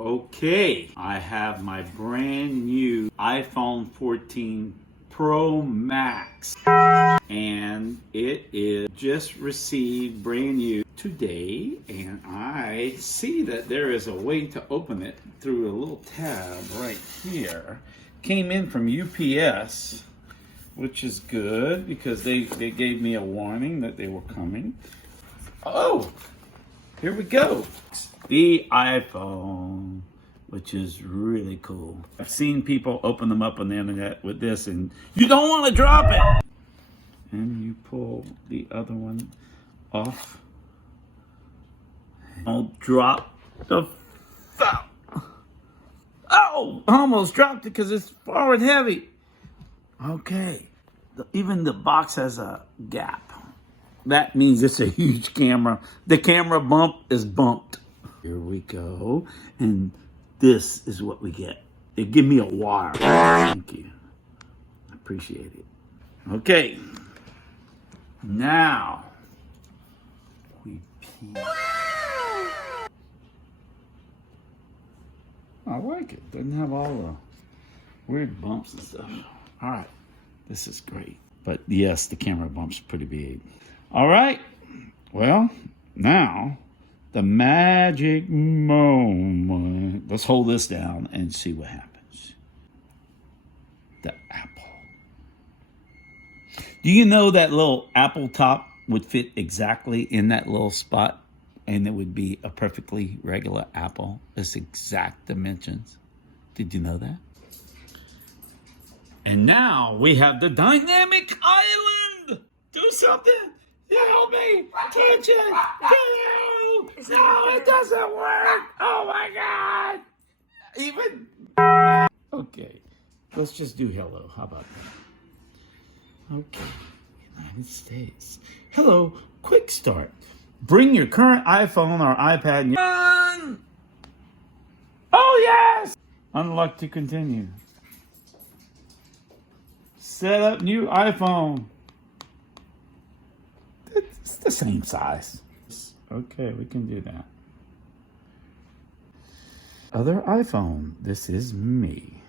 Okay, I have my brand new iPhone 14 Pro Max, and it is just received brand new today, and I see that there is a way to open it through a little tab right here. Came in from UPS, which is good because they gave me a warning that they were coming. Oh, here we go. The iPhone, which is really cool. I've seen people open them up on the internet with this, and you don't want to drop it. And you pull the other one off. I'll drop the phone. Oh, I almost dropped it because it's forward heavy. Okay, even the box has a gap. That means it's a huge camera. The camera bump is bumped. Here we go, and this is what we get. They give me a wire. Thank you. I appreciate it. Okay, now we peel. I like it. Doesn't have all the weird bumps and stuff. All right, this is great. But yes, the camera bump's pretty big. All right, well, now the magic moment. Let's hold this down and see what happens. The apple. Do you know that little apple top would fit exactly in that little spot? And it would be a perfectly regular apple. This exact dimensions. Did you know that? And now we have the dynamic island. Do something. Help me. Can't you? No, it doesn't work. Oh my God. Even. Okay. Let's just do hello. How about that? Okay. United States. Hello. Quick start. Bring your current iPhone or iPad. Oh, yes. Unlock to continue. Set up new iPhone. It's the same size. Okay, we can do that. Other iPhone. This is me.